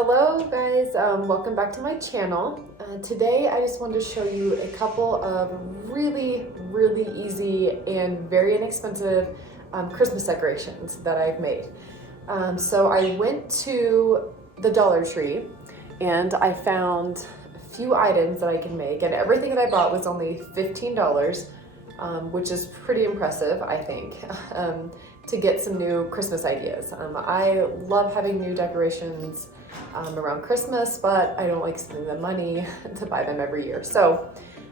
Hello guys, welcome back to my channel. Today I just wanted to show you a couple of really easy and very inexpensive Christmas decorations that I've made. So I went to the Dollar Tree and I found a few items that I can make, and everything that I bought was only $15, which is pretty impressive, I think, to get some new Christmas ideas. I love having new decorations around Christmas, but I don't like spending the money to buy them every year. So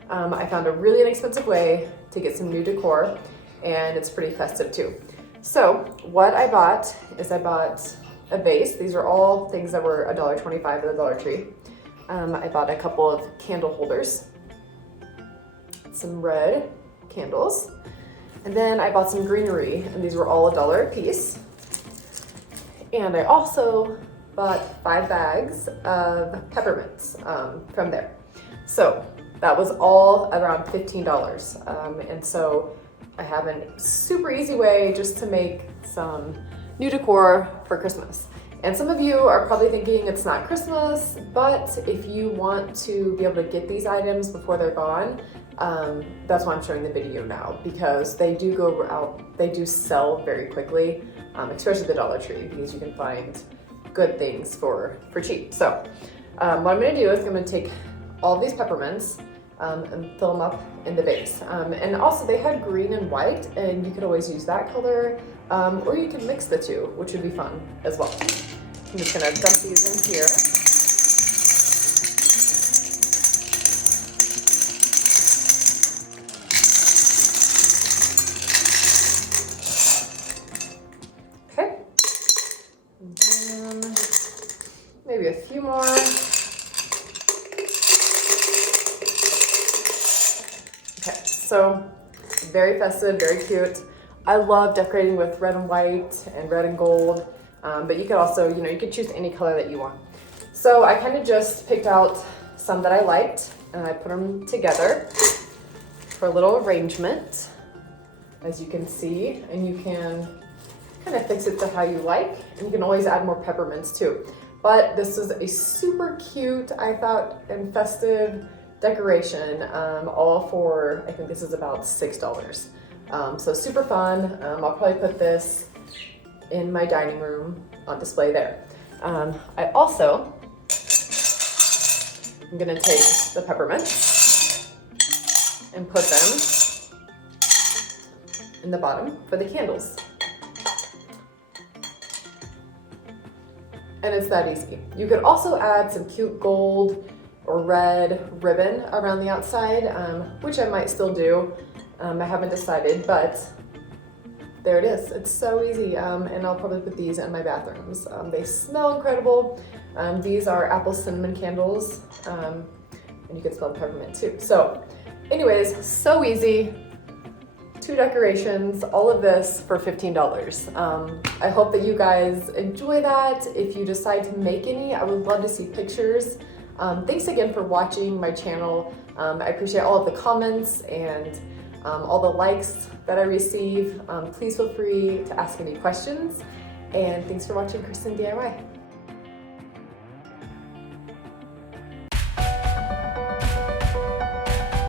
I found a really inexpensive way to get some new decor, and it's pretty festive too. So what I bought is I bought a vase. These are all things that were $1.25 at the Dollar Tree. I bought a couple of candle holders, some red candles, and then I bought some greenery, and these were all $1 a piece. And I also bought 5 bags of peppermints from there. So that was all around $15. And so I have a super easy way just to make some new decor for Christmas. And some of you are probably thinking it's not Christmas, but if you want to be able to get these items before they're gone, that's why I'm showing the video now, because they do go out, they do sell very quickly, especially the Dollar Tree, because you can find good things for cheap. So what I'm gonna do is I'm gonna take all of these peppermints and fill them up in the vase. And also they had green and white, and you could always use that color, or you can mix the two, which would be fun as well. I'm just gonna dump these in here. Okay. And then maybe a few more. Okay, so very festive, very cute. I love decorating with red and white and red and gold, but you could also, you could choose any color that you want. So I kind of just picked out some that I liked, and I put them together for a little arrangement, as you can see, and you can kind of fix it to how you like, and you can always add more peppermints too. But this is a super cute, I thought, and festive decoration, all for, I think this is about $6. So super fun. I'll probably put this in my dining room on display there. I also am gonna take the peppermints and put them in the bottom for the candles. And it's that easy. You could also add some cute gold or red ribbon around the outside, which I might still do. I haven't decided, but there it is. It's so easy, and I'll probably put these in my bathrooms. They smell incredible. These are apple cinnamon candles, and you can smell the peppermint too. So anyways, so easy. 2 decorations, all of this for $15. I hope that you guys enjoy that. If you decide to make any, I would love to see pictures. Thanks again for watching my channel. I appreciate all of the comments and all the likes that I receive. Please feel free to ask any questions. And thanks for watching Kristen DIY.